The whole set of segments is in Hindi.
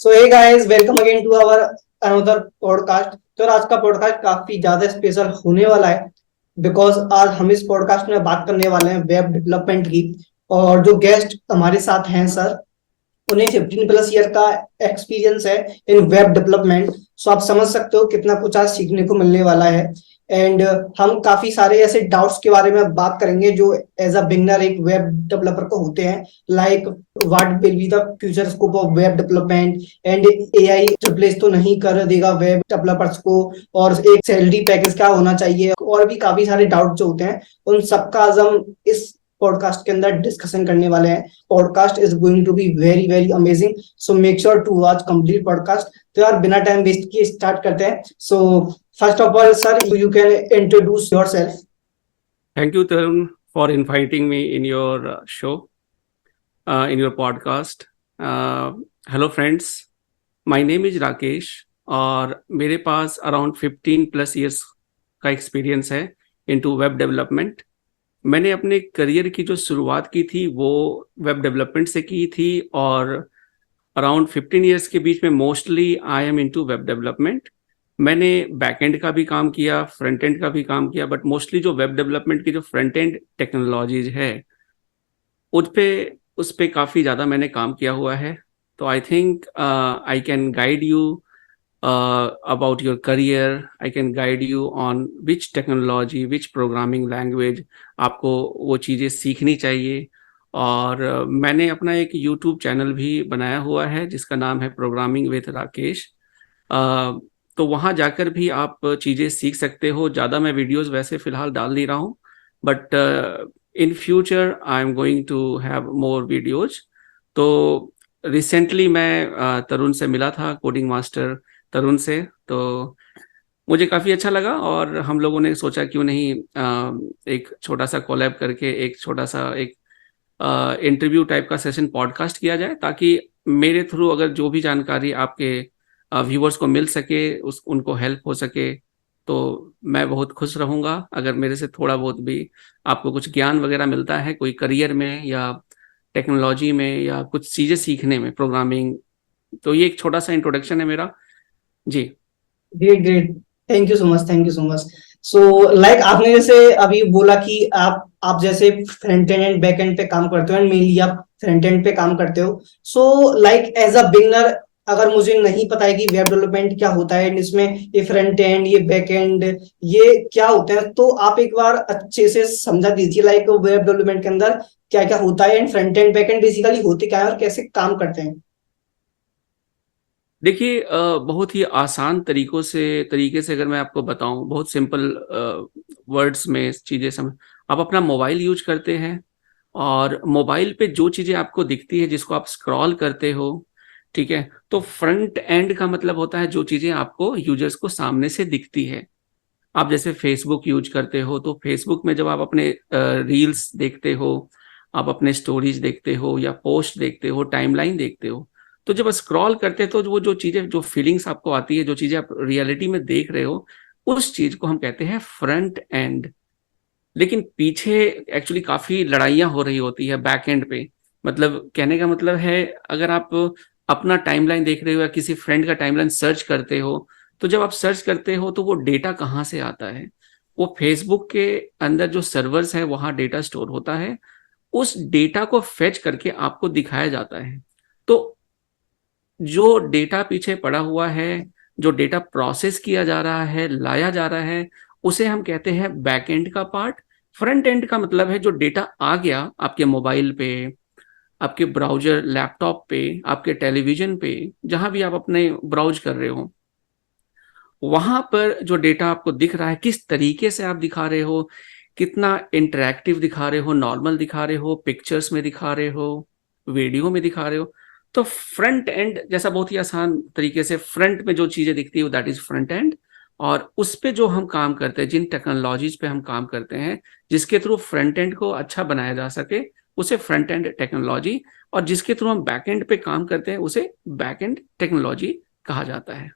So hey guys, welcome again to our another podcast. तो आज का पॉडकास्ट काफी ज्यादा स्पेशल होने वाला है बिकॉज आज हम इस पॉडकास्ट में बात करने वाले हैं वेब डेवलपमेंट की। और जो गेस्ट हमारे साथ हैं सर, उन्हें 15+ ईयर का एक्सपीरियंस है इन वेब डेवलपमेंट। सो आप समझ सकते हो कितना कुछ आज सीखने को मिलने वाला है। एंड हम काफी सारे ऐसे डाउट्स के बारे में बात करेंगे जो एज अ बिगनर एक वेब डेवलपर को होते हैं। Like what will be the future scope of web development, and AI replace तो नहीं कर देगा वेब डेवलपर्स को, और एक सैलरी पैकेज क्या होना चाहिए, और भी काफी सारे डाउट जो होते हैं उन सबका आज हम इस पॉडकास्ट के अंदर डिस्कशन करने वाले हैं। Podcast is going to be very very amazing, so make sure to watch complete podcast. तो यार बिना टाइम वेस्ट किए स्टार्ट करते हैं। So first of all sir, you can introduce yourself. Thank you, Tarun, for inviting me in your show, in your podcast. Hello, friends. My name is Rakesh और मेरे पास अराउंड 15+ ईयर्स का एक्सपीरियंस है इनटू वेब डेवलपमेंट। मैंने अपने करियर की जो शुरुआत की थी वो वेब डेवलपमेंट से की थी, और अराउंड 15 ईयर्स के बीच में mostly I am into web development. मैंने बैकएंड का भी काम किया, फ्रंट एंड का भी काम किया, बट मोस्टली जो वेब डेवलपमेंट की जो फ्रंट एंड टेक्नोलॉजीज है उस पे काफ़ी ज़्यादा मैंने काम किया हुआ है। तो I think I can guide you about your career. I can guide you on which technology, which programming language आपको वो चीज़ें सीखनी चाहिए। और मैंने अपना एक यूट्यूब चैनल भी बनाया हुआ है जिसका नाम है प्रोग्रामिंग विद राकेश। तो वहाँ जाकर भी आप चीज़ें सीख सकते हो। ज़्यादा मैं वीडियोस वैसे फ़िलहाल डाल नहीं रहा हूँ, but in future I am going to have more videos. तो रिसेंटली मैं तरुण से मिला था, कोडिंग मास्टर तरुण से। तो मुझे काफ़ी अच्छा लगा और हम लोगों ने सोचा क्यों नहीं एक छोटा सा कोलैब करके एक छोटा सा एक इंटरव्यू टाइप का सेशन पॉडकास्ट किया जाए, ताकि मेरे थ्रू अगर जो भी जानकारी आपके व्यूवर्स को मिल सके, उस उनको हेल्प हो सके, तो मैं बहुत खुश रहूँगा अगर मेरे से थोड़ा बहुत भी आपको कुछ ज्ञान वगैरह मिलता है कोई करियर में या टेक्नोलॉजी में या कुछ चीज़ें सीखने में, प्रोग्रामिंग। तो ये एक छोटा सा इंट्रोडक्शन है मेरा जी। Great great, thank you so much, thank you so much. So like आपने जैसे अभी बोला कि आप जैसे front end and back end पे काम करते हो, एंड मेनली आप फ्रंट एंड पे काम करते हो। So like as a beginner, अगर मुझे नहीं पता है कि वेब डेवलपमेंट क्या होता है, एंड इसमें ये फ्रंट एंड, ये बैक एंड, ये क्या होता है, तो आप एक बार अच्छे से समझा दीजिए लाइक वेब डेवलपमेंट के अंदर क्या क्या होता है, and front end back and basically होते क्या है और कैसे काम करते हैं। देखिए, बहुत ही आसान तरीके से अगर मैं आपको बताऊं, बहुत सिंपल वर्ड्स में चीज़ें समझ। आप अपना मोबाइल यूज करते हैं और मोबाइल पे जो चीज़ें आपको दिखती है, जिसको आप स्क्रॉल करते हो, ठीक है, तो फ्रंट एंड का मतलब होता है जो चीज़ें आपको यूजर्स को सामने से दिखती है। आप जैसे फेसबुक यूज करते हो तो फेसबुक में जब आप अपने रील्स देखते हो, आप अपने स्टोरीज देखते हो या पोस्ट देखते हो, टाइमलाइन देखते हो, तो जब स्क्रॉल करते हो तो वो जो चीज़ें, जो फीलिंग्स आपको आती है, जो चीज़ें आप रियलिटी में देख रहे हो, उस चीज़ को हम कहते हैं फ्रंट एंड। लेकिन पीछे एक्चुअली काफ़ी लड़ाइयाँ हो रही होती है बैक एंड पे। मतलब कहने का मतलब है, अगर आप अपना टाइमलाइन देख रहे हो या किसी फ्रेंड का टाइमलाइन सर्च करते हो, तो जब आप सर्च करते हो तो वो डेटा कहाँ से आता है? वो फेसबुक के अंदर जो सर्वर्स है वहाँ डेटा स्टोर होता है। उस डेटा को फेच करके आपको दिखाया जाता है। तो जो डेटा पीछे पड़ा हुआ है, जो डेटा प्रोसेस किया जा रहा है, लाया जा रहा है, उसे हम कहते हैं बैक एंड का पार्ट। फ्रंट एंड का मतलब है जो डेटा आ गया आपके मोबाइल पे, आपके ब्राउजर लैपटॉप पे, आपके टेलीविजन पे, जहां भी आप अपने ब्राउज कर रहे हो, वहां पर जो डेटा आपको दिख रहा है, किस तरीके से आप दिखा रहे हो, कितना इंटरैक्टिव दिखा रहे हो, नॉर्मल दिखा रहे हो, पिक्चर्स में दिखा रहे हो, वीडियो में दिखा रहे हो। तो फ्रंट एंड जैसा बहुत ही आसान तरीके से फ्रंट में जो चीजें दिखती है दैट इज फ्रंट एंड। और उस पे जो हम काम करते हैं, जिन टेक्नोलॉजीज पे हम काम करते हैं, जिसके थ्रू फ्रंट एंड को अच्छा बनाया जा सके, उसे फ्रंट एंड टेक्नोलॉजी। और जिसके थ्रू हम बैक एंड पे काम करते हैं उसे बैक एंड टेक्नोलॉजी कहा जाता है।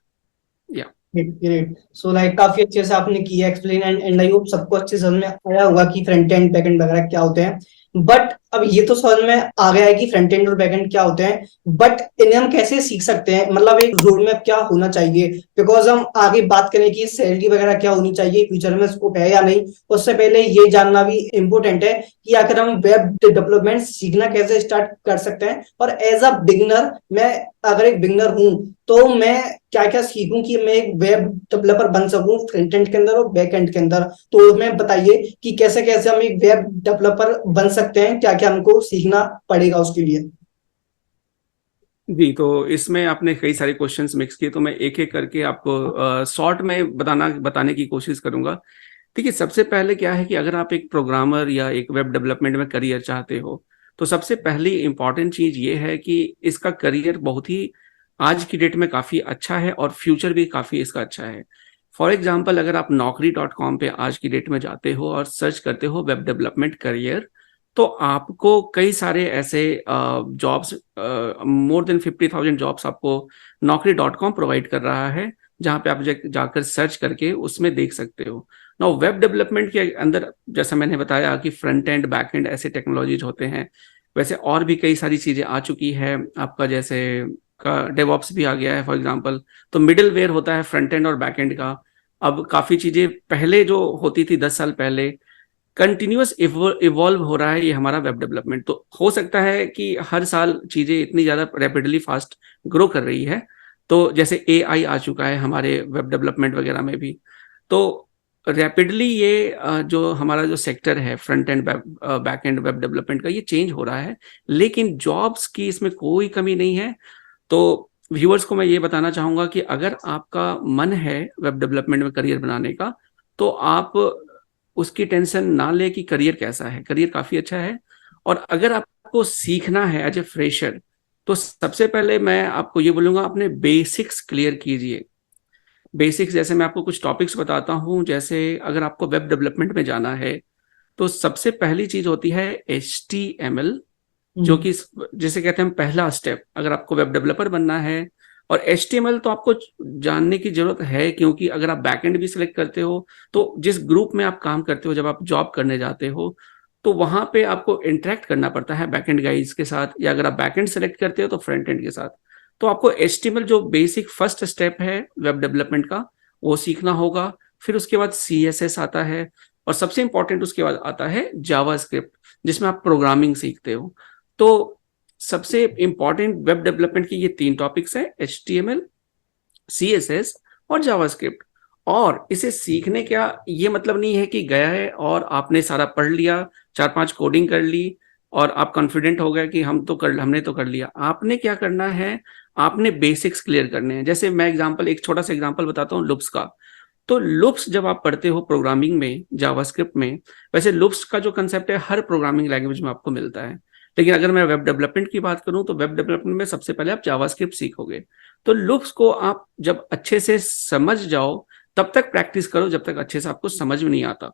या ग्रेट, सो लाइक काफी अच्छे से आपने किया एक्सप्लेन, एंड आई होप सबको अच्छे से समझ में आया होगा कि फ्रंट एंड बैक एंड वगैरह क्या होते हैं। बट अब ये तो समझ में आ गया है कि फ्रंट एंड और बैक एंड क्या होते हैं, बट इन्हें हम कैसे सीख सकते हैं, मतलब एक रोड मैप क्या होना चाहिए, बिकॉज हम आगे बात करें कि सैलरी वगैरह क्या होनी चाहिए, फ्यूचर में स्कोप है या नहीं, उससे पहले ये जानना भी इम्पोर्टेंट है कि आखिर हम वेब डेवलपमेंट सीखना कैसे स्टार्ट कर सकते हैं। और एज अ बिगनर, मैं अगर एक बिगनर हूं तो मैं क्या क्या सीखूं कि मैं एक वेब डेवलपर बन सकूं फ्रंट एंड के अंदर और बैक एंड के अंदर। तो हमें बताइए कि कैसे कैसे हम एक वेब डेवलपर बन सकते हैं, क्या क्या हमको सीखना पड़ेगा उसके लिए। जी, तो इसमें आपने कई सारे क्वेश्चंस मिक्स किए, तो मैं एक एक करके आपको शॉर्ट में बताने की कोशिश करूंगा। देखिए, सबसे पहले क्या है कि अगर आप एक प्रोग्रामर या एक वेब डेवलपमेंट में करियर चाहते हो, तो सबसे पहली इंपॉर्टेंट चीज ये है कि इसका करियर बहुत ही आज की डेट में काफी अच्छा है और फ्यूचर भी काफी इसका अच्छा है। फॉर एग्जाम्पल, अगर आप naukri.com पे आज की डेट में जाते हो और सर्च करते हो वेब डेवलपमेंट करियर, तो आपको कई सारे ऐसे जॉब्स, मोर देन 50,000 जॉब्स आपको naukri.com प्रोवाइड कर रहा है, जहाँ पे आप जाकर सर्च करके उसमें देख सकते हो। नाउ वेब डेवलपमेंट के अंदर, जैसा मैंने बताया कि फ्रंट एंड बैक एंड ऐसे टेक्नोलॉजीज होते हैं, वैसे और भी कई सारी चीजें आ चुकी है आपका, जैसे का डेवॉप्स भी आ गया है फॉर एग्जांपल। तो मिडिल वेयर होता है फ्रंट एंड और बैक एंड का। अब काफी चीजें पहले जो होती थी 10 साल पहले, कंटिन्यूअस इवॉल्व हो रहा है ये हमारा वेब डेवलपमेंट। तो हो सकता है कि हर साल चीजें इतनी ज्यादा रैपिडली फास्ट ग्रो कर रही है, तो जैसे एआई आ चुका है हमारे वेब डेवलपमेंट वगैरह में भी, तो रैपिडली ये जो हमारा जो सेक्टर है front end back and web development का, ये चेंज हो रहा है। लेकिन जॉब्स की इसमें कोई कमी नहीं है। तो व्यूअर्स को मैं ये बताना चाहूंगा कि अगर आपका मन है वेब डेवलपमेंट में करियर बनाने का, तो आप उसकी टेंशन ना ले कि करियर कैसा है, करियर काफी अच्छा है। और अगर आपको सीखना है एज ए फ्रेशर, तो सबसे पहले मैं आपको ये बोलूंगा, अपने बेसिक्स क्लियर कीजिए। बेसिक्स जैसे मैं आपको कुछ टॉपिक्स बताता हूँ, जैसे अगर आपको वेब डेवलपमेंट में जाना है, तो सबसे पहली चीज होती है HTML, जो कि जिसे कहते हैं हम पहला स्टेप अगर आपको वेब डेवलपर बनना है। और HTML तो आपको जानने की जरूरत है, क्योंकि अगर आप बैकएंड भी सिलेक्ट करते हो, तो जिस ग्रुप में आप काम करते हो, जब आप जॉब करने जाते हो, तो वहां पे आपको इंटरेक्ट करना पड़ता है बैकएंड गाइज के साथ, या अगर आप बैकएंड सेलेक्ट करते हो तो फ्रंट एंड के साथ। तो आपको HTML जो बेसिक फर्स्ट स्टेप है वेब डेवलपमेंट का, वो सीखना होगा। फिर उसके बाद CSS आता है, और सबसे इंपॉर्टेंट उसके बाद आता है जावास्क्रिप्ट, जिसमें आप प्रोग्रामिंग सीखते हो। तो सबसे इंपॉर्टेंट वेब डेवलपमेंट की ये 3 टॉपिक्स हैं, HTML, CSS और जावास्क्रिप्ट। और इसे सीखने का ये मतलब नहीं है कि गया है और आपने सारा पढ़ लिया, 4-5 कोडिंग कर ली और आप कॉन्फिडेंट हो गए कि हमने तो कर लिया। आपने क्या करना है, आपने बेसिक्स क्लियर करने हैं। जैसे मैं एक छोटा सा एग्जांपल बताता हूँ लूप्स का। तो लूप्स जब आप पढ़ते हो प्रोग्रामिंग में, जावास्क्रिप्ट में, वैसे लूप्स का जो कंसेप्ट है हर प्रोग्रामिंग लैंग्वेज में आपको मिलता है। लेकिन अगर मैं वेब डेवलपमेंट की बात करूं, तो वेब डेवलपमेंट में सबसे पहले आप जावास्क्रिप्ट सीखोगे। तो लूप्स को आप जब अच्छे से समझ जाओ, तब तक प्रैक्टिस करो जब तक अच्छे से आपको समझ में नहीं आता।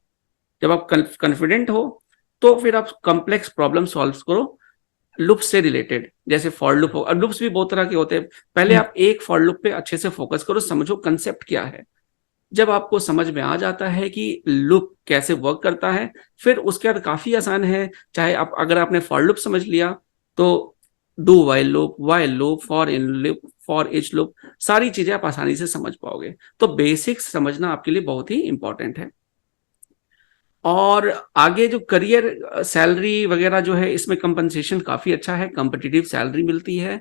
जब आप कॉन्फिडेंट हो, तो फिर आप कॉम्प्लेक्स प्रॉब्लम सॉल्व करो लूप से रिलेटेड, जैसे फॉर लूप हो। और लूप्स भी बहुत तरह के होते हैं। पहले आप एक फॉर लूप पे अच्छे से फोकस करो, समझो कंसेप्ट क्या है। जब आपको समझ में आ जाता है कि लूप कैसे वर्क करता है, फिर उसके बाद काफी आसान है। चाहे आप, अगर आपने फॉर लूप समझ लिया, तो do while loop, for in loop, for each loop, सारी चीजें आप आसानी से समझ पाओगे। तो बेसिक्स समझना आपके लिए बहुत ही इंपॉर्टेंट है। और आगे जो करियर सैलरी वगैरह जो है, इसमें कंपनसेशन काफी अच्छा है, कॉम्पिटिटिव सैलरी मिलती है।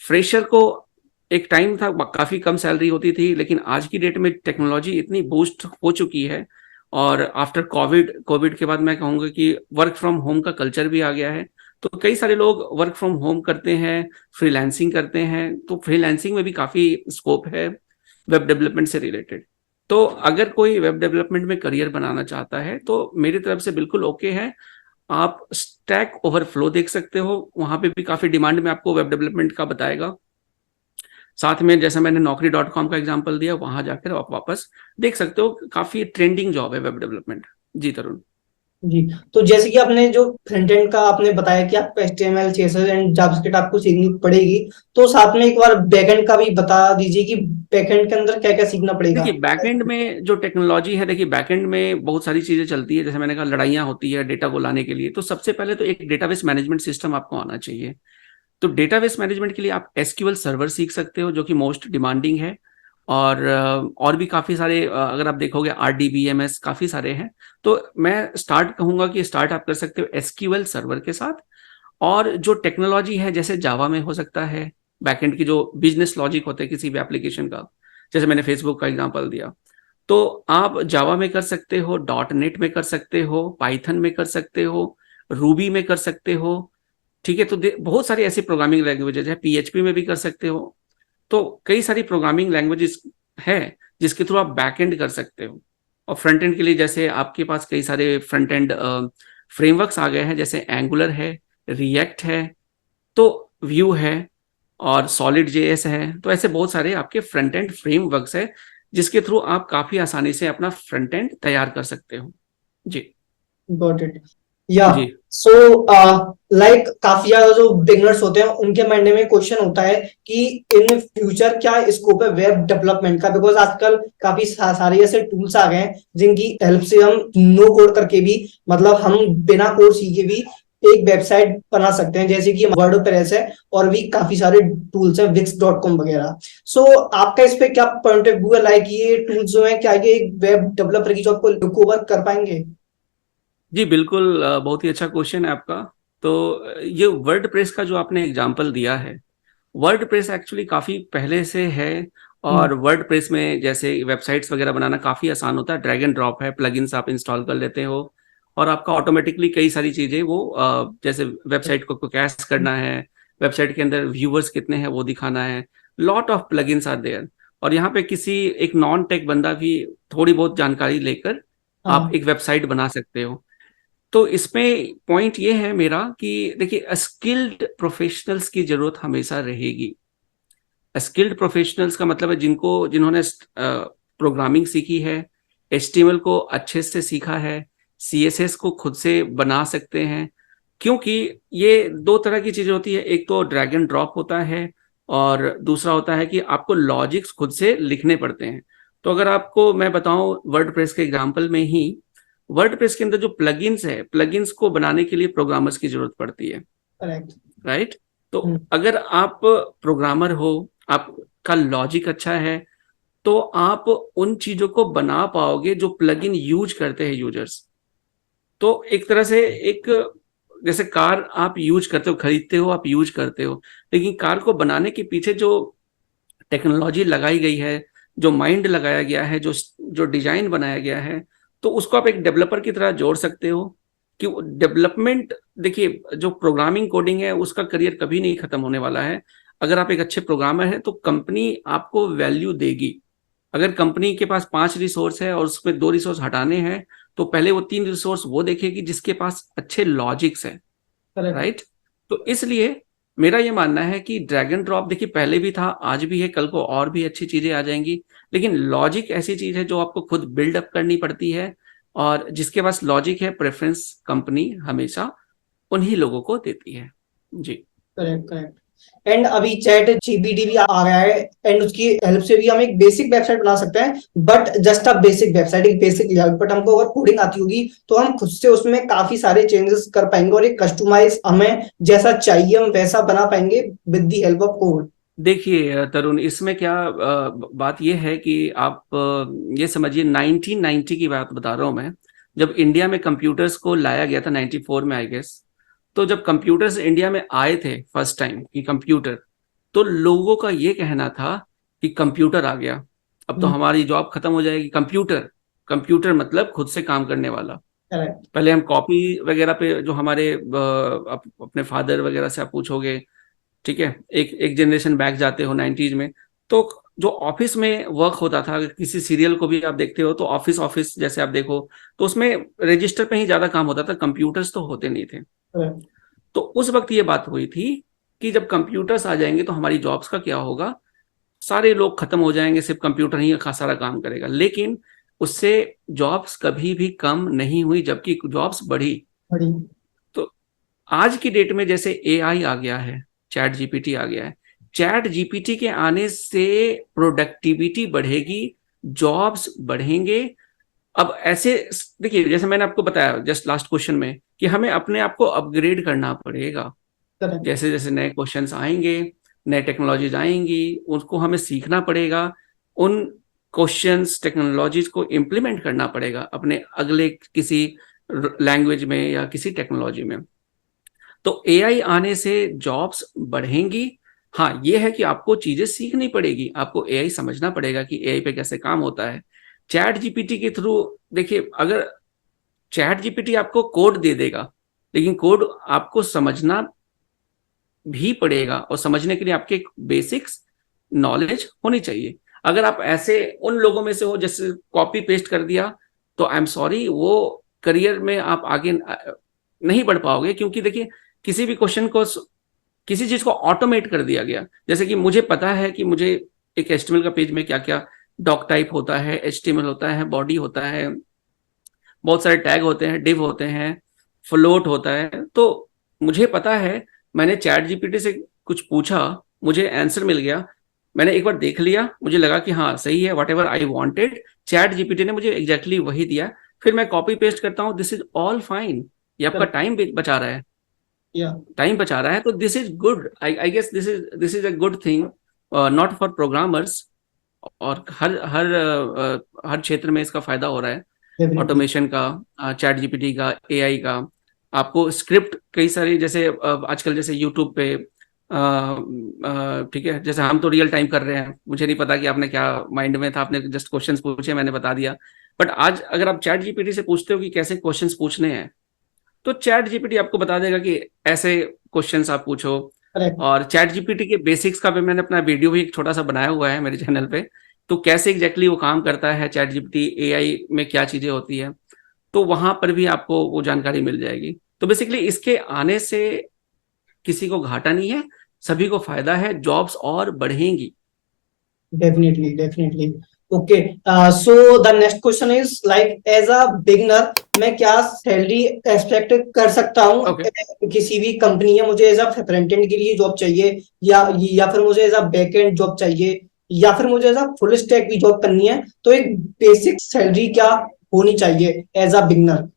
फ्रेशर को एक टाइम था काफी कम सैलरी होती थी, लेकिन आज की डेट में टेक्नोलॉजी इतनी बूस्ट हो चुकी है, और आफ्टर कोविड के बाद मैं कहूँगा कि वर्क फ्रॉम होम का कल्चर भी आ गया है। तो कई सारे लोग वर्क फ्रॉम होम करते हैं, फ्रीलांसिंग करते हैं। तो फ्रीलांसिंग में भी काफी स्कोप है वेब डेवलपमेंट से रिलेटेड। तो अगर कोई वेब डेवलपमेंट में करियर बनाना चाहता है, तो मेरी तरफ से बिल्कुल ओके है। आप स्टैक ओवरफ्लो देख सकते हो, वहां पे भी काफी डिमांड में आपको वेब डेवलपमेंट का बताएगा। साथ में जैसा मैंने naukri.com का एग्जांपल दिया, वहां जाकर आप वापस देख सकते हो, काफी ट्रेंडिंग जॉब है वेब डेवलपमेंट। जी तरुण। जी। तो जैसे कि आपने जो फ्रंट एंड का आपने बताया कि आपको HTML CSS एंड जावास्क्रिप्ट आपको सीखनी पड़ेगी, तो साथ में एक बार बैकएंड का भी बता दीजिए कि बैकएंड के अंदर क्या क्या सीखना पड़ेगा। देखिए बैकएंड में जो टेक्नोलॉजी है, देखिए बैकएंड में बहुत सारी चीजें चलती है, जैसे मैंने कहा लड़ाइयाँ होती है डेटा को लाने के लिए। तो सबसे पहले तो एक डेटाबेस मैनेजमेंट सिस्टम आपको आना चाहिए। तो डेटाबेस मैनेजमेंट के लिए आप एसक्यूएल सर्वर सीख सकते हो, जो कि मोस्ट डिमांडिंग है। और भी काफ़ी सारे अगर आप देखोगे RDBMS काफ़ी सारे हैं। तो मैं स्टार्ट कहूँगा कि स्टार्ट आप कर सकते हो एसक्यूएल सर्वर के साथ। और जो टेक्नोलॉजी है जैसे जावा में हो सकता है, बैकएंड की जो बिजनेस लॉजिक होते हैं किसी भी एप्लीकेशन का, जैसे मैंने फेसबुक का एग्जांपल दिया, तो आप जावा में कर सकते हो, .NET में कर सकते हो, पाइथन में कर सकते हो, रूबी में कर सकते हो। ठीक है, तो बहुत सारी ऐसी प्रोग्रामिंग लैंग्वेजेज है, PHP में भी कर सकते हो। तो कई सारी प्रोग्रामिंग लैंग्वेजेस है जिसके थ्रू आप बैक एंड कर सकते हो। और फ्रंट एंड के लिए जैसे आपके पास कई सारे फ्रंट एंड फ्रेमवर्क्स आ गए हैं, जैसे एंगुलर है, रिएक्ट है, तो व्यू है, और सॉलिड JS है। तो ऐसे बहुत सारे आपके फ्रंट एंड फ्रेमवर्क्स है जिसके थ्रू आप काफी आसानी से अपना फ्रंट एंड तैयार कर सकते हो। जी। Got it. या जी। सो लाइक काफी ज्यादा जो बिगनर्स होते हैं उनके माइंड में क्वेश्चन होता है कि इन फ्यूचर क्या स्कोप है वेब डेवलपमेंट का, बिकॉज आजकल काफी सारे ऐसे टूल्स आ गए हैं जिनकी हेल्प से हम नो कोड करके भी, मतलब हम बिना कोड सीखे भी एक वेबसाइट बना सकते हैं, जैसे कि वर्डप्रेस है और भी काफी सारे टूल्स हैं, wix.com वगैरह। सो आपका इस पे क्या पॉइंट ऑफ व्यू है, लाइक ये टूल्स जो है क्या ये एक वेब डेवलपर की जॉब को कवर कर पाएंगे? जी बिल्कुल, बहुत ही अच्छा क्वेश्चन है आपका। तो ये वर्डप्रेस का जो आपने एग्जांपल दिया है, वर्डप्रेस एक्चुअली काफ़ी पहले से है। हम्म। और वर्डप्रेस में जैसे वेबसाइट्स वगैरह बनाना काफ़ी आसान होता है, ड्रैग एंड ड्रॉप है, प्लगइन्स आप इंस्टॉल कर लेते हो और आपका ऑटोमेटिकली कई सारी चीज़ें वो जैसे वेबसाइट को कैश करना है, वेबसाइट के अंदर व्यूवर्स कितने हैं वो दिखाना है, lot of plugins are there. और यहाँ पे किसी एक नॉन टेक बंदा भी थोड़ी बहुत जानकारी लेकर आप हाँ। एक वेबसाइट बना सकते हो। तो इसमें पॉइंट ये है मेरा कि देखिए स्किल्ड प्रोफेशनल्स की जरूरत हमेशा रहेगी। स्किल्ड प्रोफेशनल्स का मतलब है जिन्होंने प्रोग्रामिंग सीखी है, HTML को अच्छे से सीखा है, CSS को खुद से बना सकते हैं। क्योंकि ये दो तरह की चीजें होती है, एक तो ड्रैग एंड ड्रॉप होता है और दूसरा होता है कि आपको लॉजिक्स खुद से लिखने पड़ते हैं। तो अगर आपको मैं बताऊं वर्डप्रेस के एग्जांपल में ही, वर्डप्रेस के अंदर जो प्लगइन्स है, प्लगइन्स को बनाने के लिए प्रोग्रामर्स की जरूरत पड़ती है, करेक्ट। राइट। तो अगर आप प्रोग्रामर हो, आपका लॉजिक अच्छा है, तो आप उन चीजों को बना पाओगे जो प्लगइन यूज करते हैं यूजर्स। तो एक तरह से एक जैसे कार आप यूज करते हो, खरीदते हो, आप यूज करते हो, लेकिन कार को बनाने के पीछे जो टेक्नोलॉजी लगाई गई है, जो माइंड लगाया गया है, जो जो डिजाइन बनाया गया है, तो उसको आप एक डेवलपर की तरह जोड़ सकते हो। कि डेवलपमेंट, देखिए जो प्रोग्रामिंग कोडिंग है उसका करियर कभी नहीं खत्म होने वाला है। अगर आप एक अच्छे प्रोग्रामर हैं तो कंपनी आपको वैल्यू देगी। अगर कंपनी के पास 5 रिसोर्स है और उसमें 2 रिसोर्स हटाने हैं, तो पहले वो 3 रिसोर्स वो देखेगी जिसके पास अच्छे लॉजिक्स है, करेक्ट। राइट। तो इसलिए मेरा ये मानना है कि ड्रैग एंड ड्रॉप देखिए पहले भी था, आज भी है, कल को और भी अच्छी चीजें आ जाएंगी। लेकिन लॉजिक ऐसी चीज है जो आपको खुद बिल्डअप करनी पड़ती है, और जिसके पास लॉजिक है प्रेफरेंस कंपनी हमेशा उन्हीं लोगों को देती है। जी। करेक्ट। करेक्ट। एंड अभी चैट जीपीटी भी आ गया है, एंड उसकी हेल्प से भी हम एक बेसिक वेबसाइट बना सकते हैं, but just a basic website, एक बेसिक लेआउट। बट हमको अगर कोडिंग आती होगी तो हम खुद से उसमें काफी सारे चेंजेस कर पाएंगे और एक कस्टमाइज हमें जैसा चाहिए हम वैसा बना पाएंगे with the help of code. देखिए तरुण, इसमें क्या बात यह है कि आप ये समझिए 1990 की बात बता रहा हूँ मैं, जब इंडिया में कंप्यूटर्स को लाया गया था 94 में आई गेस। तो जब कंप्यूटर्स इंडिया में आए थे फर्स्ट टाइम कि कंप्यूटर, तो लोगों का ये कहना था कि कंप्यूटर आ गया, अब तो हमारी जॉब खत्म हो जाएगी। कंप्यूटर, कंप्यूटर मतलब खुद से काम करने वाला। करेक्ट। पहले हम कॉपी वगैरह पे, जो हमारे अपने फादर वगैरह से आप पूछोगे, ठीक है, एक एक जनरेशन बैक जाते हो 90s में, तो जो ऑफिस में वर्क होता था, अगर किसी सीरियल को भी आप देखते हो तो ऑफिस ऑफिस जैसे आप देखो, तो उसमें रजिस्टर पे ही ज्यादा काम होता था, कंप्यूटर्स तो होते नहीं थे। करेक्ट। तो उस वक्त ये बात हुई थी कि जब कंप्यूटर्स आ जाएंगे तो हमारी जॉब्स का क्या होगा, सारे लोग खत्म हो जाएंगे, सिर्फ कंप्यूटर ही सारा काम करेगा। लेकिन उससे जॉब्स कभी भी कम नहीं हुई, जबकि जॉब्स बढ़ी। बड़ी। तो आज की डेट में जैसे एआई आ गया है, चैट जीपीटी आ गया है, चैट जीपीटी के आने से प्रोडक्टिविटी बढ़ेगी, जॉब्स बढ़ेंगे। अब ऐसे देखिए, जैसे मैंने आपको बताया जस्ट लास्ट क्वेश्चन में कि हमें अपने आप को अपग्रेड करना पड़ेगा। करेक्ट। जैसे जैसे नए क्वेश्चंस आएंगे, नए टेक्नोलॉजीज आएंगी, उसको हमें सीखना पड़ेगा, उन क्वेश्चंस टेक्नोलॉजीज को इम्प्लीमेंट करना पड़ेगा अपने अगले किसी लैंग्वेज में या किसी टेक्नोलॉजी में। तो एआई आने से जॉब्स बढ़ेंगी। हाँ, ये है कि आपको चीजें सीखनी पड़ेगी, आपको एआई समझना पड़ेगा कि एआई पे कैसे काम होता है। चैट जीपीटी के थ्रू देखिए, अगर चैट जीपीटी आपको कोड दे देगा, लेकिन कोड आपको समझना भी पड़ेगा, और समझने के लिए आपके बेसिक्स नॉलेज होनी चाहिए। अगर आप ऐसे उन लोगों में से हो जैसे कॉपी पेस्ट कर दिया, तो आई एम सॉरी, वो करियर में आप आगे नहीं बढ़ पाओगे। क्योंकि देखिए, किसी भी क्वेश्चन को, किसी चीज को ऑटोमेट कर दिया गया, जैसे कि मुझे पता है कि मुझे एक एचटीएमएल का पेज में क्या क्या डॉक टाइप होता है, एचटीएमएल होता है, बॉडी होता है, बहुत सारे टैग होते हैं, डिव होते हैं, फ्लोट होता है। तो मुझे पता है, मैंने चैट जीपीटी से कुछ पूछा, मुझे आंसर मिल गया, मैंने एक बार देख लिया, मुझे लगा कि हाँ सही है, what ever I wanted, chat GPT ने मुझे एग्जैक्टली वही दिया। फिर मैं कॉपी पेस्ट करता हूँ, दिस इज ऑल फाइन। ये आपका करेक्ट। टाइम बचा रहा है, या। टाइम बचा रहा है, तो this is good. I guess this is a good thing, not for programmers. और हर क्षेत्र में इसका फायदा हो रहा है, डेफिनेटली। ऑटोमेशन का, चैट जीपीटी का, एआई का। आपको स्क्रिप्ट कई सारी, जैसे आजकल जैसे यूट्यूब पे ठीक है, जैसे हम तो रियल टाइम कर रहे हैं, मुझे नहीं पता कि आपने क्या माइंड में था, आपने जस्ट क्वेश्चंस पूछे, मैंने बता दिया। बट आज अगर आप चैट जीपीटी से पूछते हो कि कैसे क्वेश्चंस पूछने हैं, तो चैट जीपीटी आपको बता देगा कि ऐसे क्वेश्चंस आप पूछो। करेक्ट। और चैट जीपीटी के बेसिक्स का भी मैंने अपना वीडियो भी एक छोटा सा बनाया हुआ है मेरे चैनल पे। तो कैसे एग्जैक्टली वो काम करता है, चैट जीपीटी, एआई में क्या चीजें होती है, तो वहां पर भी आपको वो जानकारी मिल जाएगी। तो बेसिकली इसके आने से किसी को घाटा नहीं है, सभी को फायदा है, जॉब्स और बढ़ेंगी। Definitely, definitely. Okay. So the next question is like as a beginner मैं क्या सैलरी एक्सपेक्ट कर सकता हूँ? ओके। किसी भी कंपनी है, मुझे एज अ फ्रंट एंड के लिए जॉब चाहिए, या फिर मुझे as a back end job चाहिए, या फिर मुझे एज अ फुल स्टैक भी जॉब करनी है, तो एक बेसिक सैलरी क्या होनी चाहिए एज अ बिगनर?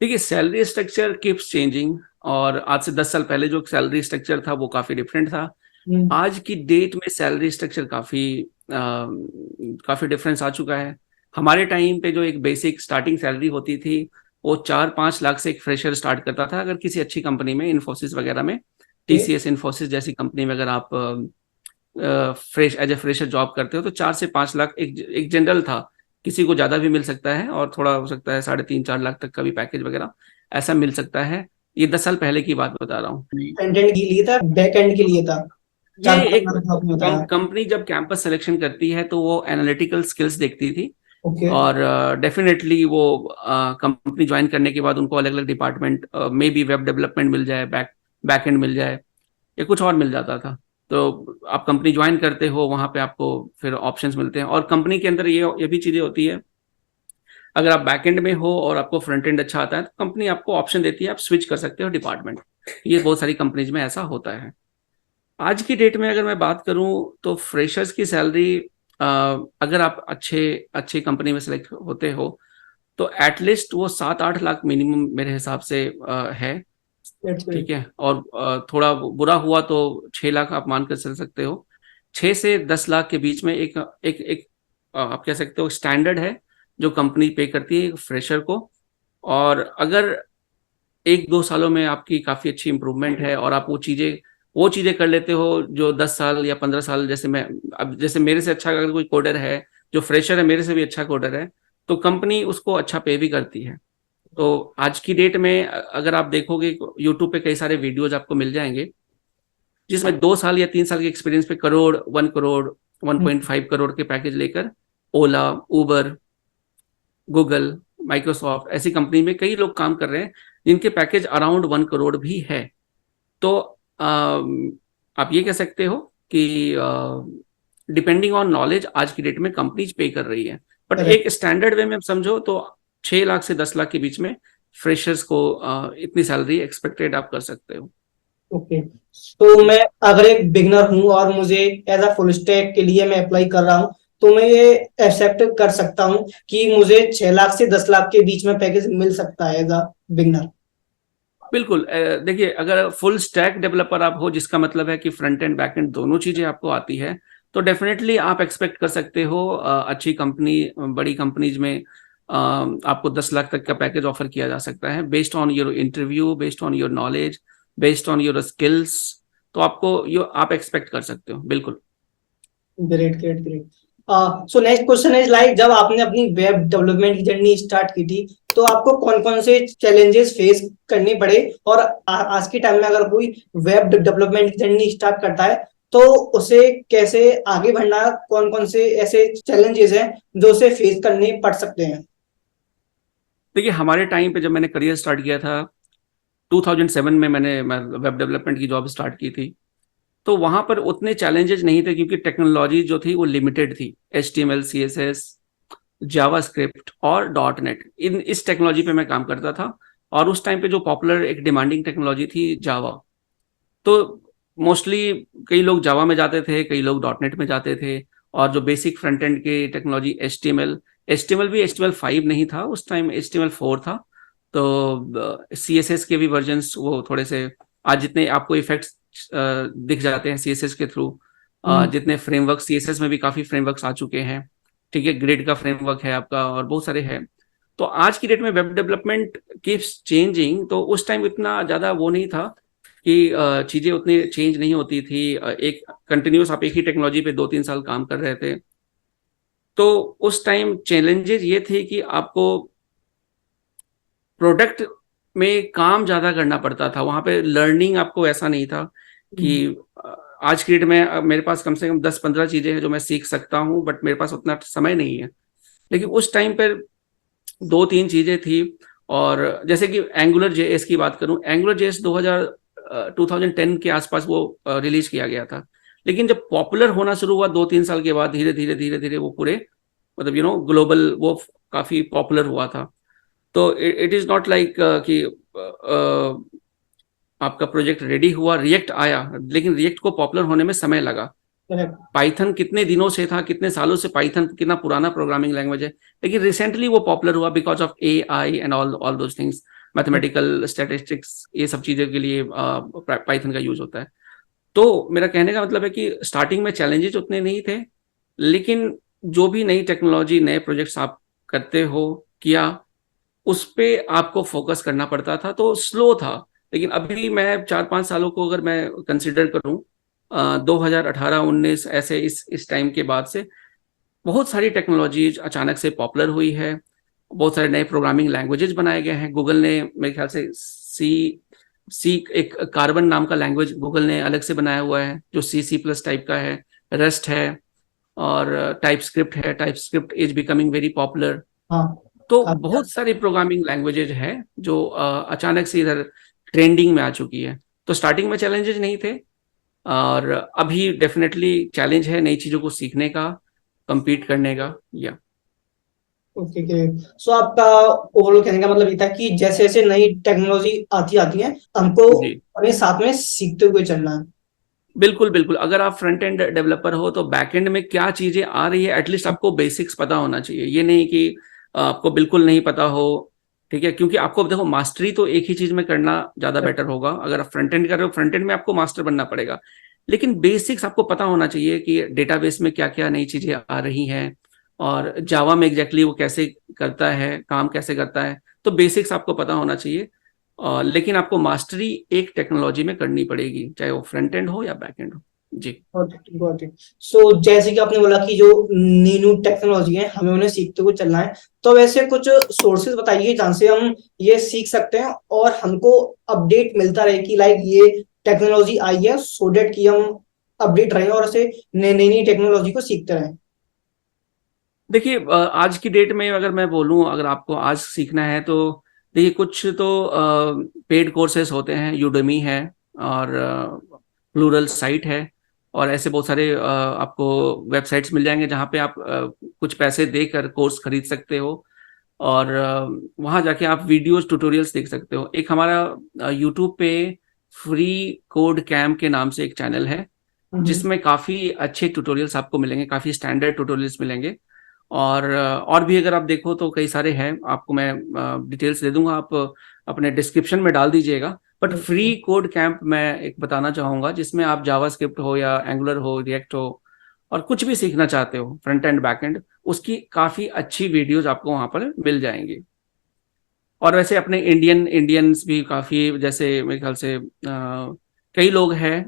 देखिए, सैलरी स्ट्रक्चर कीप्स चेंजिंग, और आज से 10 साल पहले जो सैलरी स्ट्रक्चर था वो काफी डिफरेंट था। आज की डेट में सैलरी स्ट्रक्चर काफी डिफरेंस आ चुका है। हमारे टाइम पे जो एक बेसिक स्टार्टिंग सैलरी होती थी, वो 4-5 लाख से एक फ्रेशर स्टार्ट करता था, अगर किसी अच्छी कंपनी में, इन्फोसिस वगैरह में, टीसीएस इन्फोसिस जैसी कंपनी में अगर आप fresh as a fresher job करते हो, तो 4 से 5 लाख एक जनरल था। किसी को ज्यादा भी मिल सकता है, और थोड़ा हो सकता है 3.5-4 लाख तक का भी पैकेज वगैरह ऐसा मिल सकता है। ये 10 साल पहले की बात बता रहा हूँ। फ्रंट एंड के लिए था, बैक एंड के लिए था? ये चार पांच एक लाख आपने बताया। कंपनी जब कैंपस सिलेक्शन करती है तो वो एनालिटिकल स्किल्स देखती थी। ओके। और डेफिनेटली वो कंपनी ज्वाइन करने के बाद उनको अलग अलग department, may be web development मिल जाए, बैक एंड मिल जाए, या कुछ और मिल जाता था। तो आप कंपनी ज्वाइन करते हो, वहां पे आपको फिर ऑप्शंस मिलते हैं, और कंपनी के अंदर ये भी चीजें होती है। अगर आप बैक एंड में हो और आपको फ्रंट एंड अच्छा आता है, तो कंपनी आपको ऑप्शन देती है, आप स्विच कर सकते हो डिपार्टमेंट। ये बहुत सारी कंपनीज में ऐसा होता है। आज की डेट में अगर मैं बात करूं, तो फ्रेशर्स की सैलरी, अगर आप अच्छे अच्छी कंपनी में सेलेक्ट होते हो, तो एटलीस्ट वो 7-8 लाख मिनिमम मेरे हिसाब से है। दैट्स ठीक ग्रेट। है, और थोड़ा बुरा हुआ तो 6 लाख आप मान कर चल सकते हो। 6 से 10 लाख के बीच में एक एक एक आप कह सकते हो स्टैंडर्ड है, जो कंपनी पे करती है फ्रेशर को। और अगर 1-2 सालों में आपकी काफी अच्छी इंप्रूवमेंट है, और आप वो चीजें कर लेते हो जो 10 साल या 15 साल, जैसे मैं, अब जैसे मेरे से अच्छा अगर कोई कोडर है, जो फ्रेशर है मेरे से भी अच्छा कोडर है, तो कंपनी उसको अच्छा पे भी करती है। तो आज की डेट में अगर आप देखोगे, यूट्यूब पे कई सारे वीडियोज आपको मिल जाएंगे, जिसमें 2 साल या 3 साल के एक्सपीरियंस पे करोड़, 1 करोड़, 1.5 करोड़ के पैकेज लेकर ओला, उबर, गूगल, माइक्रोसॉफ्ट ऐसी कंपनी में कई लोग काम कर रहे हैं, जिनके पैकेज अराउंड 1 करोड़ भी है। तो आप ये कह सकते हो कि डिपेंडिंग ऑन नॉलेज आज की डेट में कंपनीज पे कर रही है। But correct. एक स्टैंडर्ड वे में आप समझो तो 6 लाख से 10 लाख के बीच में फ्रेशर्स को इतनी सैलरी एक्सपेक्टेड आप कर सकते हो। ओके, तो जी मैं अगर एक बिगनर हूँ और मुझे एज अ फुल स्टैक के लिए मैं अप्लाई कर रहा हूँ, तो मैं ये एक्सेप्ट कर सकता हूँ कि मुझे 6 लाख से 10 लाख के बीच में पैकेज मिल सकता है एज अ बिगनर। बिल्कुल। देखिए, अगर फुल स्टैक डेवलपर आप हो, जिसका मतलब है कि फ्रंट एंड बैक एंड दोनों चीजें आपको आती है, तो डेफिनेटली आप एक्सपेक्ट कर सकते हो अच्छी कंपनी, बड़ी कंपनीज में आपको 10 लाख तक का पैकेज ऑफर किया जा सकता है, based on your interview, based on your knowledge, based on your skills. तो आपको यो आप एक्सपेक्ट कर सकते हो, बिल्कुल। Great great great. So next question is like, जब आपने अपनी वेब डेवलपमेंट की जर्नी स्टार्ट की थी, तो आपको कौन कौन से चैलेंजेस फेस करने पड़े? और आज के टाइम में अगर कोई वेब डेवलपमेंट की जर्नी स्टार्ट करता है, तो उसे कैसे आगे बढ़ना, कौन कौन से ऐसे चैलेंजेस हैं जो उसे फेस करने पड़ सकते हैं? देखिए, हमारे टाइम पे जब मैंने करियर स्टार्ट किया था 2007 में, मैंने वेब डेवलपमेंट की जॉब स्टार्ट की थी, तो वहां पर उतने चैलेंजेस नहीं थे, क्योंकि टेक्नोलॉजी जो थी वो लिमिटेड थी। HTML, CSS, जावास्क्रिप्ट और डॉट नेट, इन इस टेक्नोलॉजी पे मैं काम करता था। और उस टाइम पे जो पॉपुलर एक डिमांडिंग टेक्नोलॉजी थी जावा। तो मोस्टली कई लोग जावा में जाते थे, कई लोग डॉट नेट में जाते थे। और जो बेसिक फ्रंट एंड के टेक्नोलॉजी HTML भी HTML5 नहीं था उस टाइम, HTML4 था। तो CSS के भी वर्जन्स वो थोड़े से, आज जितने आपको इफेक्ट्स दिख जाते हैं CSS के थ्रू, हम्म। जितने फ्रेमवर्क, CSS में भी काफ़ी फ्रेमवर्क्स आ चुके हैं। ठीक है, ग्रिड का फ्रेमवर्क है आपका, और बहुत सारे हैं। तो आज की डेट में वेब डेवलपमेंट कीप्स चेंजिंग, तो उस टाइम इतना ज़्यादा वो नहीं था कि चीज़ें उतनी चेंज नहीं होती थी। एक कंटिन्यूस आप एक ही टेक्नोलॉजी पे 2-3 साल काम कर रहे थे। तो उस टाइम चैलेंजेस ये थे कि आपको प्रोडक्ट में काम ज़्यादा करना पड़ता था। वहाँ पे लर्निंग आपको ऐसा नहीं था कि आज की डेट में मेरे पास कम से कम 10-15 चीज़ें हैं जो मैं सीख सकता हूँ, बट मेरे पास उतना समय नहीं है। लेकिन उस टाइम पर 2-3 चीज़ें थी। और जैसे कि एंगुलर जेएस की बात करूं, एंगुलर जेएस 2010 के आसपास वो रिलीज किया गया था। लेकिन जब पॉपुलर होना शुरू हुआ 2-3 साल के बाद, धीरे धीरे धीरे धीरे वो पूरे, मतलब ग्लोबल वो काफी पॉपुलर हुआ था। तो इट इज नॉट लाइक कि आपका प्रोजेक्ट रेडी हुआ, रिएक्ट आया, लेकिन रिएक्ट को पॉपुलर होने में समय लगा। करेक्ट। पाइथन कितने दिनों से था, कितने सालों से पाइथन कितना पुराना प्रोग्रामिंग लैंग्वेज है, लेकिन रिसेंटली वो पॉपुलर हुआ because of AI and all all those things, mathematical statistics, ये सब चीज़ों के लिए पाइथन का यूज होता है। तो मेरा कहने का मतलब है कि स्टार्टिंग में चैलेंजेस उतने नहीं थे, लेकिन जो भी नई टेक्नोलॉजी, नए प्रोजेक्ट्स आप करते हो किया, उस पे आपको फोकस करना पड़ता था, तो स्लो था। लेकिन अभी मैं 4-5 सालों को अगर मैं कंसिडर करूं, 2018-19 ऐसे इस टाइम के बाद से बहुत सारी टेक्नोलॉजीज अचानक से पॉपुलर हुई है। बहुत सारे नए प्रोग्रामिंग लैंग्वेजेस बनाए गए हैं। गूगल ने मेरे ख्याल से सी सी एक कार्बन नाम का लैंग्वेज गूगल ने अलग से बनाया हुआ है, जो C++ टाइप का है। रस्ट है, और टाइप स्क्रिप्ट है। Type script is becoming very popular. हाँ। तो काफी बहुत सारी प्रोग्रामिंग लैंग्वेजेज है जो अचानक से इधर ट्रेंडिंग में आ चुकी है। तो स्टार्टिंग में चैलेंजेस नहीं थे, और अभी डेफिनेटली चैलेंज है नई चीज़ों को सीखने का, compete करने का। या ओके ग्रेट। सो आपका ओवरऑल कहने का मतलब ये था कि जैसे जैसे नई टेक्नोलॉजी आती आती है, हमको जी, अपने साथ में सीखते हुए चलना है। बिल्कुल बिल्कुल। अगर आप फ्रंट एंड डेवलपर हो तो बैक एंड में क्या चीज़ें आ रही है, एटलीस्ट आपको बेसिक्स पता होना चाहिए। ये नहीं कि आपको बिल्कुल नहीं पता हो। ठीक है, क्योंकि आपको देखो, मास्टरी तो एक ही चीज़ में करना ज़्यादा बेटर होगा। अगर आप फ्रंट एंड कर रहे हो, फ्रंट एंड में आपको मास्टर बनना पड़ेगा। लेकिन बेसिक्स आपको पता होना चाहिए कि डेटाबेस में क्या क्या नई चीज़ें आ रही हैं, और जावा में एग्जैक्टली वो कैसे करता है, काम कैसे करता है। तो बेसिक्स आपको पता होना चाहिए। लेकिन आपको मास्टरी एक टेक्नोलॉजी में करनी पड़ेगी, चाहे वो फ्रंट एंड हो या बैक एंड हो। जी गॉट इट। सो जैसे कि आपने बोला कि जो न्यू न्यू टेक्नोलॉजी है, हमें उन्हें सीखते हुए चलना है, तो वैसे कुछ सोर्सेज बताइए जहाँ से हम ये सीख सकते हैं और हमको अपडेट मिलता रहे कि लाइक ये टेक्नोलॉजी आई है, सो डेट कि हम अपडेट रहें और उसे नई नई नई टेक्नोलॉजी को सीखते रहें। देखिए, आज की डेट में अगर मैं बोलूं, अगर आपको आज सीखना है तो देखिए, कुछ तो पेड कोर्सेज होते हैं, यूडेमी है, और प्लूरल साइट है। और ऐसे बहुत सारे आपको वेबसाइट्स मिल जाएंगे जहाँ पे आप कुछ पैसे देकर कोर्स खरीद सकते हो, और वहाँ जाके आप वीडियोस ट्यूटोरियल्स देख सकते हो। एक हमारा यूट्यूब पे फ्री कोड कैम्प के नाम से एक चैनल है, जिसमें काफ़ी अच्छे ट्यूटोरियल्स आपको मिलेंगे, काफ़ी स्टैंडर्ड ट्यूटोरियल्स मिलेंगे। और भी अगर आप देखो तो कई सारे हैं, आपको मैं डिटेल्स दे दूंगा, आप अपने डिस्क्रिप्शन में डाल दीजिएगा। बट फ्री कोड कैंप मैं एक बताना चाहूँगा, जिसमें आप जावास्क्रिप्ट हो या एंगुलर हो, रिएक्ट हो, और कुछ भी सीखना चाहते हो, फ्रंट एंड बैक एंड, उसकी काफ़ी अच्छी वीडियोज आपको वहाँ पर मिल जाएंगी। और वैसे अपने इंडियंस भी काफ़ी, जैसे मेरे ख्याल से कई लोग हैं,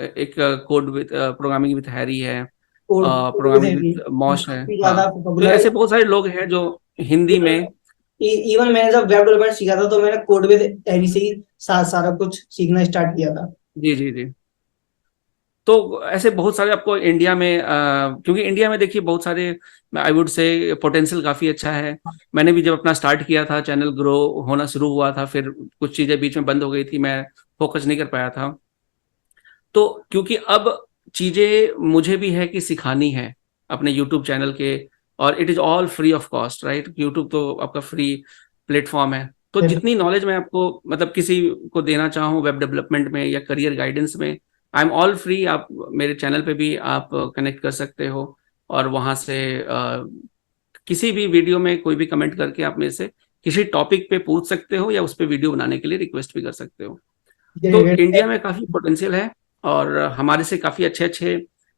एक code with programming with Harry है, प्रोग्रामिंग विद मॉश है। काफी हाँ, ज्यादा तो पॉपुलर ऐसे बहुत सारे लोग हैं जो हिंदी में। इवन मैंने जब वेब डेवलपमेंट सीखा था तो मैंने कोड विद एरी से ही सारा कुछ सीखना स्टार्ट किया था। जी जी जी। तो ऐसे बहुत सारे आपको इंडिया में, क्योंकि इंडिया में देखिए बहुत सारे, आई वुड से पोटेंशियल काफ़ी अच्छा है। मैंने भी जब अपना स्टार्ट किया था, चैनल ग्रो होना शुरू हुआ था, फिर कुछ चीज़ें बीच में बंद हो गई थी, मैं फोकस नहीं कर पाया था। तो क्योंकि अब चीज़ें मुझे भी है कि सिखानी है अपने यूट्यूब चैनल के, और it is all free of cost, right. YouTube तो आपका फ्री प्लेटफॉर्म है। तो जितनी नॉलेज मैं आपको मतलब किसी को देना चाहूँ वेब डेवलपमेंट में या करियर गाइडेंस में, आई एम ऑल फ्री। आप मेरे चैनल पे भी आप कनेक्ट कर सकते हो, और वहाँ से किसी भी वीडियो में कोई भी कमेंट करके आप मेरे से किसी टॉपिक पे पूछ सकते हो, या उस पर वीडियो बनाने के लिए रिक्वेस्ट भी कर सकते हो। तो इंडिया में काफ़ी पोटेंशियल है, और हमारे से काफ़ी अच्छे अच्छे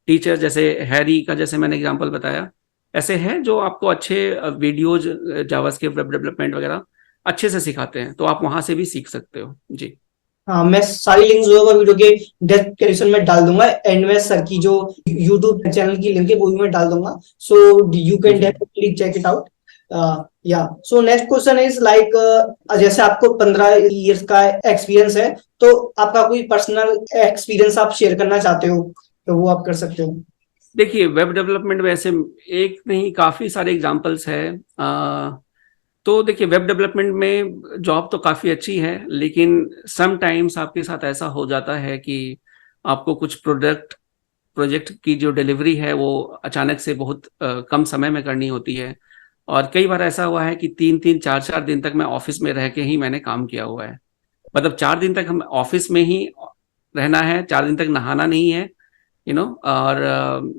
टीचर, जैसे हैरी का जैसे मैंने एग्जांपल बताया, ऐसे हैं जो आपको अच्छे वीडियोज, जावास्क्रिप्ट, वेब डेवलपमेंट वगैरह अच्छे से सिखाते हैं, तो आप वहाँ से भी सीख सकते हो जी। हाँ, मैं सारी लिंक्स जो है वो वीडियो के डिस्क्रिप्शन में डाल दूंगा, एंड में सर की जो यूट्यूब चैनल की लिंक है वो भी मैं डाल दूंगा, सो यू कैन जी definitely check it out. Yeah so next question is like, जैसे आपको 15 इयर्स का एक्सपीरियंस है, तो आपका कोई पर्सनल एक्सपीरियंस आप शेयर करना चाहते हो तो वो आप कर सकते हो। देखिए, वेब डेवलपमेंट में ऐसे एक नहीं, काफ़ी सारे एग्जांपल्स हैं। तो देखिए, वेब डेवलपमेंट में जॉब तो काफ़ी अच्छी है, लेकिन सम टाइम्स आपके साथ ऐसा हो जाता है कि आपको कुछ प्रोजेक्ट की जो डिलीवरी है वो अचानक से बहुत कम समय में करनी होती है। और कई बार ऐसा हुआ है कि 3-3, 4-4 दिन तक मैं ऑफिस में रह के ही मैंने काम किया हुआ है। मतलब 4 दिन तक हम ऑफिस में ही रहना है, 4 दिन तक नहाना नहीं है, और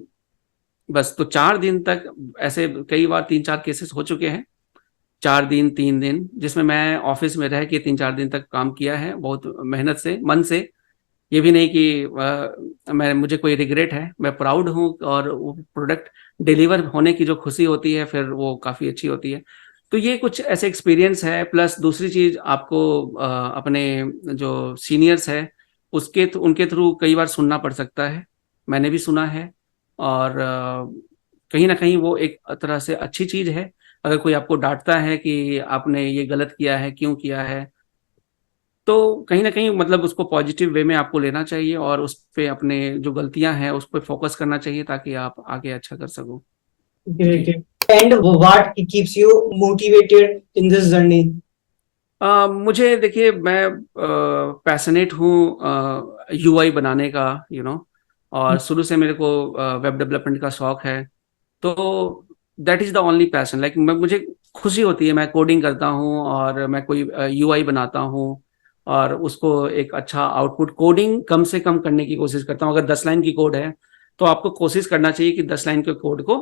बस। तो 4 दिन तक ऐसे कई बार 3-4 केसेस हो चुके हैं, 4 दिन 3 दिन, जिसमें मैं ऑफिस में रह के 3-4 दिन तक काम किया है, बहुत मेहनत से, मन से। ये भी नहीं कि मुझे कोई रिग्रेट है, मैं प्राउड हूँ, और वो प्रोडक्ट डिलीवर होने की जो खुशी होती है फिर वो काफ़ी अच्छी होती है। तो ये कुछ ऐसे एक्सपीरियंस है। प्लस दूसरी चीज़, आपको अपने जो सीनियर्स है उनके थ्रू कई बार सुनना पड़ सकता है, मैंने भी सुना है। और कहीं ना कहीं वो एक तरह से अच्छी चीज़ है, अगर कोई आपको डांटता है कि आपने ये गलत किया है, क्यों किया है, तो कहीं ना कहीं मतलब उसको पॉजिटिव वे में आपको लेना चाहिए, और उस पे अपने जो गलतियां हैं उस पर फोकस करना चाहिए, ताकि आप आगे अच्छा कर सको जी। And what keeps you motivated in this journey. मुझे देखिए, मैं पैशनेट हूँ यूआई बनाने का, और शुरू से मेरे को वेब डेवलपमेंट का शौक है। तो that is the only passion, like मुझे खुशी होती है, मैं कोडिंग करता हूँ और मैं कोई यूआई बनाता हूँ, और उसको एक अच्छा आउटपुट, कोडिंग कम से कम करने की कोशिश करता हूँ। अगर 10 लाइन की कोड है तो आपको कोशिश करना चाहिए कि 10 लाइन के कोड को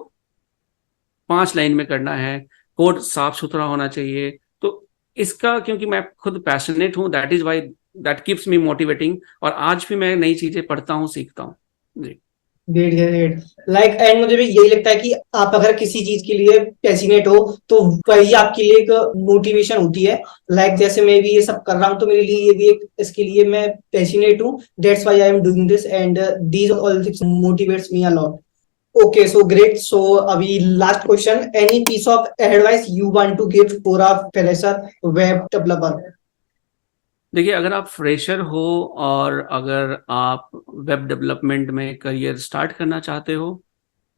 5 लाइन में करना है, कोड साफ सुथरा होना चाहिए। तो इसका, क्योंकि मैं खुद पैशनेट हूँ, that is why that keeps me motivating, और आज भी मैं नई चीजें पढ़ता हूँ, सीखता हूँ जी। Great great. लाइक एंड मुझे भी यही लगता है कि आप अगर किसी चीज के लिए पैशनेट हो तो वही आपके लिए एक मोटिवेशन होती है। लाइक जैसे मैं भी ये सब कर रहा हूँ तो मेरे लिए ये भी एक, इसके लिए मैं पैशनेट हूँ, that's why I am doing this, and these all things motivates me a lot. Okay, so great. So अभी last question, any piece of advice you want to give for a fresher web developer. देखिए, अगर आप फ्रेशर हो और अगर आप वेब डेवलपमेंट में करियर स्टार्ट करना चाहते हो,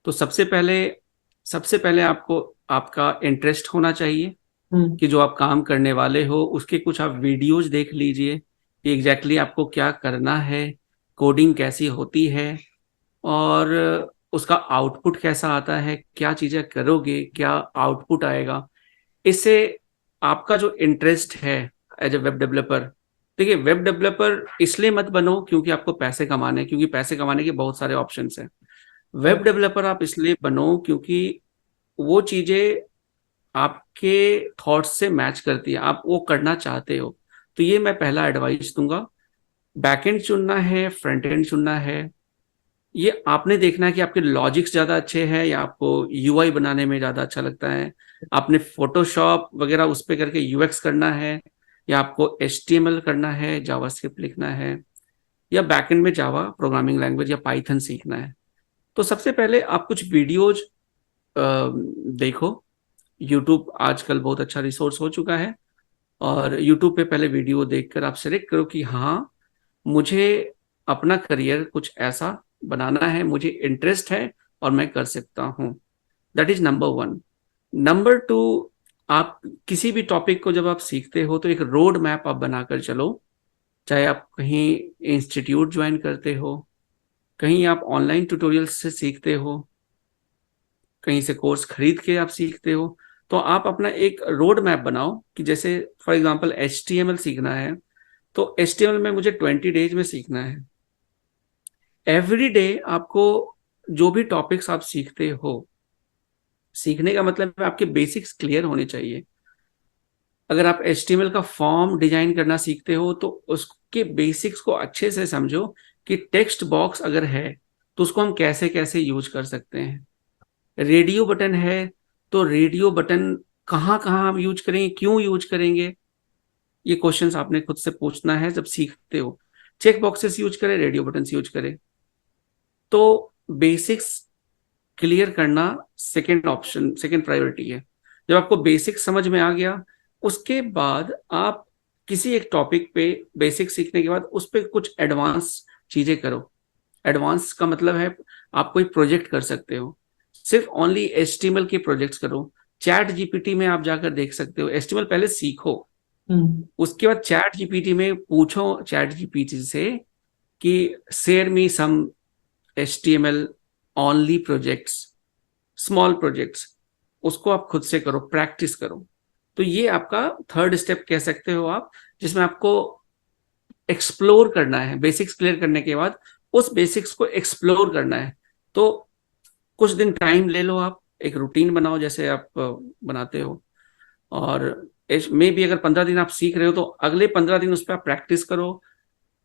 तो सबसे पहले आपको आपका इंटरेस्ट होना चाहिए, कि जो आप काम करने वाले हो उसके कुछ आप वीडियोज देख लीजिए कि एग्जैक्टली आपको क्या करना है, कोडिंग कैसी होती है, और उसका आउटपुट कैसा आता है, क्या चीजें करोगे, क्या आउटपुट आएगा, इससे आपका जो इंटरेस्ट है एज ए वेब डेवलपर। देखिए, वेब डेवलपर इसलिए मत बनो क्योंकि आपको पैसे कमाने हैं, क्योंकि पैसे कमाने के बहुत सारे ऑप्शंस हैं। वेब डेवलपर आप इसलिए बनो क्योंकि वो चीजें आपके थॉट्स से मैच करती है, आप वो करना चाहते हो। तो ये मैं पहला एडवाइस दूंगा। बैकएंड चुनना है, फ्रंट एंड चुनना है, ये आपने देखना है कि आपके लॉजिक्स ज्यादा अच्छे हैं या आपको यूआई बनाने में ज्यादा अच्छा लगता है। आपने फोटोशॉप वगैरह उस पे करके यूएक्स करना है, या आपको एचटीएमएल करना है, जावास्क्रिप्ट लिखना है, या बैकएंड में जावा प्रोग्रामिंग लैंग्वेज या पाइथन सीखना है। तो सबसे पहले आप कुछ वीडियोज देखो। यूट्यूब आजकल बहुत अच्छा रिसोर्स हो चुका है, और यूट्यूब पे पहले वीडियो देखकर आप सेलेक्ट करो कि हाँ, मुझे अपना करियर कुछ ऐसा बनाना है, मुझे इंटरेस्ट है और मैं कर सकता हूँ। That is number one. Number two, आप किसी भी टॉपिक को जब आप सीखते हो तो एक रोड मैप आप बनाकर चलो। चाहे आप कहीं इंस्टीट्यूट ज्वाइन करते हो, कहीं आप ऑनलाइन ट्यूटोरियल से सीखते हो, कहीं से कोर्स खरीद के आप सीखते हो, तो आप अपना एक रोड मैप बनाओ कि जैसे फॉर एग्जांपल HTML सीखना है, तो HTML में मुझे 20 डेज में सीखना है। एवरी डे आपको जो भी टॉपिक्स आप सीखते हो, सीखने का मतलब है आपके बेसिक्स क्लियर होने चाहिए। अगर आप HTML का फॉर्म डिजाइन करना सीखते हो तो उसके बेसिक्स को अच्छे से समझो कि टेक्स्ट बॉक्स अगर है तो उसको हम कैसे कैसे यूज कर सकते हैं। रेडियो बटन है तो रेडियो बटन कहाँ कहाँ हम यूज करेंगे, क्यों यूज करेंगे, ये क्वेश्चंस आपने खुद से पूछना है जब सीखते हो। चेक बॉक्सेस यूज करें, रेडियो बटन यूज करें। तो बेसिक्स क्लियर करना सेकंड ऑप्शन, सेकंड प्रायोरिटी है। जब आपको बेसिक समझ में आ गया, उसके बाद आप किसी एक टॉपिक पे बेसिक सीखने के बाद उस पर कुछ एडवांस चीजें करो। एडवांस का मतलब है आप कोई प्रोजेक्ट कर सकते हो, सिर्फ ओनली एचटीएमएल के प्रोजेक्ट्स करो। चैट जीपीटी में आप जाकर देख सकते हो, एचटीएमएल पहले सीखो, उसके बाद चैट जीपीटी में पूछो चैट जीपीटी से कि शेयर मी सम HTML only projects, small projects, उसको आप खुद से करो, प्रैक्टिस करो। तो ये आपका थर्ड स्टेप कह सकते हो आप, जिसमें आपको एक्सप्लोर करना है। बेसिक्स क्लियर करने के बाद उस बेसिक्स को एक्सप्लोर करना है। तो कुछ दिन टाइम ले लो, आप एक रूटीन बनाओ जैसे आप बनाते हो, और मे भी अगर 15 दिन आप सीख रहे हो तो अगले 15 दिन उस पर आप प्रैक्टिस करो।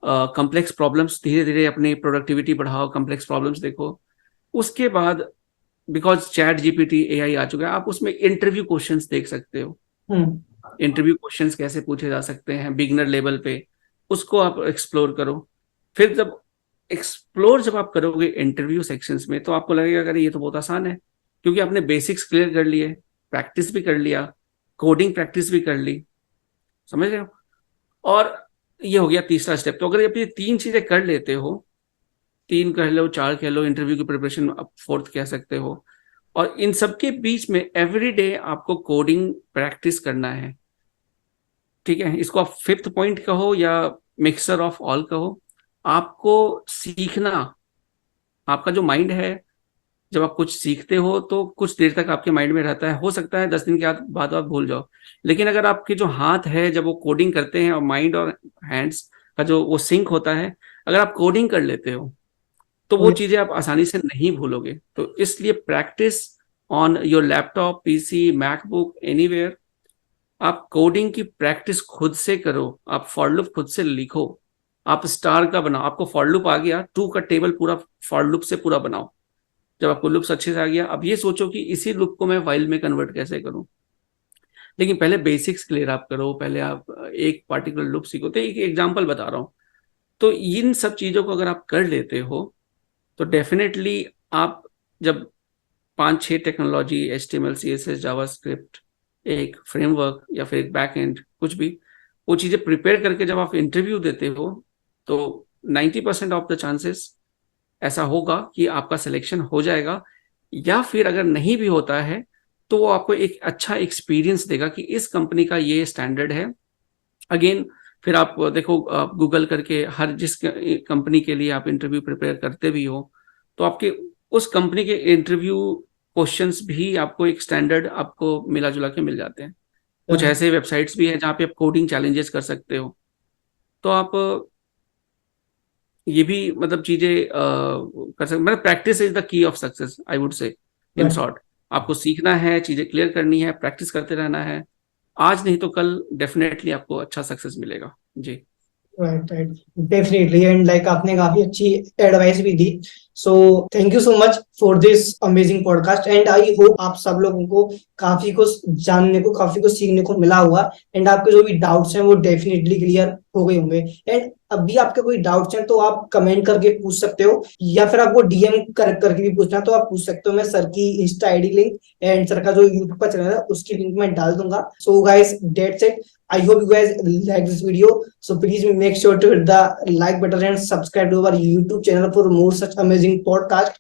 कॉम्प्लेक्स प्रॉब्लम्स धीरे धीरे अपनी प्रोडक्टिविटी बढ़ाओ, कॉम्प्लेक्स प्रॉब्लम्स देखो। उसके बाद बिकॉज चैट जीपीटी AI आ चुका है, आप उसमें इंटरव्यू क्वेश्चंस देख सकते हो। इंटरव्यू क्वेश्चंस कैसे पूछे जा सकते हैं बिगिनर लेवल पे, उसको आप एक्सप्लोर करो। फिर जब आप करोगे इंटरव्यू सेक्शंस में तो आपको लगेगा अरे ये तो बहुत आसान है, क्योंकि आपने बेसिक्स क्लियर कर लिए, प्रैक्टिस भी कर लिया, कोडिंग प्रैक्टिस भी कर ली। समझ रहे हो? और ये हो गया तीसरा स्टेप। तो अगर आप ये तीन चीजें कर लेते हो, तीन कह लो, चार कह लो, इंटरव्यू की प्रिपरेशन आप फोर्थ कह सकते हो, और इन सबके बीच में एवरी डे आपको कोडिंग प्रैक्टिस करना है। ठीक है, इसको आप फिफ्थ पॉइंट कहो या मिक्सर ऑफ ऑल कहो। आपको सीखना, आपका जो माइंड है, जब आप कुछ सीखते हो तो कुछ देर तक आपके माइंड में रहता है, हो सकता है 10 दिन के बाद आप भूल जाओ। लेकिन अगर आपके जो हाथ है जब वो कोडिंग करते हैं और माइंड और हैंड्स का जो वो सिंक होता है, अगर आप कोडिंग कर लेते हो तो वो चीजें आप आसानी से नहीं भूलोगे। तो इसलिए practice on your laptop, PC, MacBook, anywhere. आप कोडिंग की प्रैक्टिस खुद से करो, आप फॉर लूप खुद से लिखो, आप स्टार का बनाओ। आपको फॉर लूप आ गया, टू का टेबल पूरा फॉर लूप से पूरा बनाओ। जब आपको लूप्स अच्छे से आ गया, अब ये सोचो कि इसी लूप को मैं वाइल में कन्वर्ट कैसे करूं। लेकिन पहले बेसिक्स क्लियर आप करो, पहले आप एक पार्टिकुलर लूप सीखो। तो एक एग्जांपल बता रहा हूं। तो इन सब चीजों को अगर आप कर लेते हो तो डेफिनेटली आप जब 5-6 टेक्नोलॉजी, HTML, CSS, जावास्क्रिप्ट, एक फ्रेमवर्क या फिर एक बैक एंड, कुछ भी, वो चीज़ें प्रिपेयर करके जब आप इंटरव्यू देते हो तो 90% ऑफ द चांसेस ऐसा होगा कि आपका सिलेक्शन हो जाएगा। या फिर अगर नहीं भी होता है तो वो आपको एक अच्छा एक्सपीरियंस देगा कि इस कंपनी का ये स्टैंडर्ड है। अगेन, फिर आप देखो, आप गूगल करके हर जिस कंपनी के लिए आप इंटरव्यू प्रिपेयर करते भी हो तो आपके उस कंपनी के इंटरव्यू क्वेश्चंस भी आपको एक स्टैंडर्ड आपको मिला जुला के मिल जाते हैं। कुछ ऐसे वेबसाइट्स भी हैं जहाँ पे आप कोडिंग चैलेंजेस कर सकते हो। तो आप ये भी मतलब चीजें कर सकते, मतलब practice is the key of success, I would say in Right. Short. आपको सीखना है, चीजें क्लियर करनी है, प्रैक्टिस करते रहना है। आज नहीं तो कल डेफिनेटली आपको अच्छा सक्सेस मिलेगा जी। राइट, डेफिनेटली, एंड लाइक आपने काफी अच्छी एडवाइस भी दी। So thank you so much for this amazing podcast, and I hope आप सब लोगों को काफी कुछ जानने को, काफी कुछ सीखने को मिला हुआ, एंड आपके जो भी डाउट्स हैं वो डेफिनेटली क्लियर हो गए होंगे। एंड अभी आपके कोई डाउट्स हैं तो आप कमेंट करके पूछ सकते हो, या फिर आपको डीएम करके भी पूछना है तो आप पूछ सकते हो। मैं सर की Insta ID link and sir का जो यूट्यूब का चैनल है उसकी लिंक मैं डाल दूंगा। So guys, that's it. I hope you guys like this video. So please make sure to hit the like button and subscribe to our YouTube channel for more such amazing podcast.